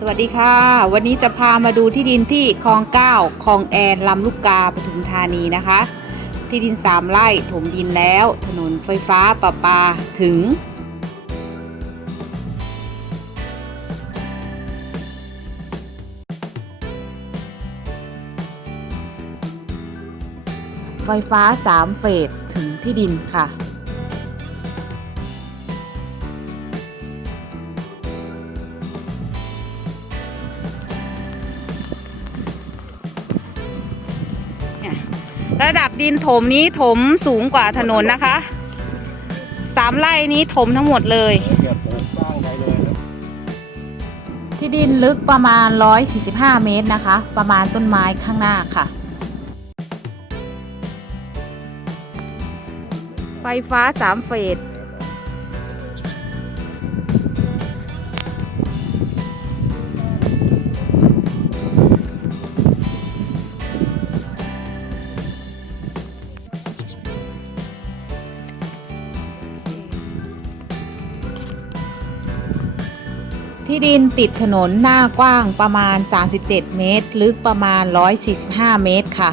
สวัสดีค่ะ วันนี้จะพามาดูที่ดินที่คลองเก้าคลองแอนลำลูกกาปทุมธานีนะคะ ที่ดิน3ไร่ถมดินแล้ว ถนนไฟฟ้าประปาถึง ไฟฟ้า3เฟสถึงที่ดินค่ะ ระดับดินถมนี้ถมสูงกว่าถนนนะคะสามไร่นี้ถมทั้งหมดเลยเกียบปลูกสร้างได้เลยนะที่ดินลึกประมาณ 145 เมตรนะคะ ประมาณต้นไม้ข้างหน้าค่ะ ไฟฟ้า3เฟส ที่ดินติดถนนหน้ากว้างประมาณ 37 เมตร ลึกประมาณ 145 เมตรค่ะ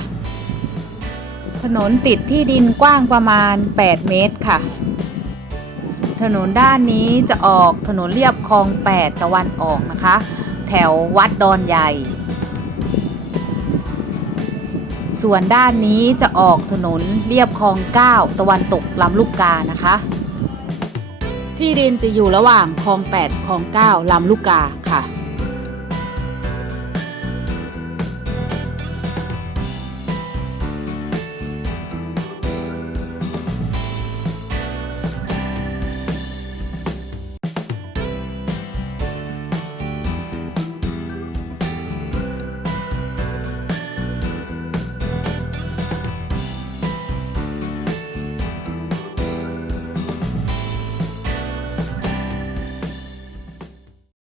ถนนติดที่ดินกว้างประมาณ 8 เมตรค่ะ ถนนด้านนี้จะออกถนนเรียบคลอง 8 ตะวันออกนะคะ แถววัดดอนใหญ่ ส่วนด้านนี้จะออกถนนเรียบคลอง 9 ตะวันตกลำลูกกานะคะ ที่ดินจะอยู่ระหว่างคลอง8คลอง9ลำลูกกาค่ะ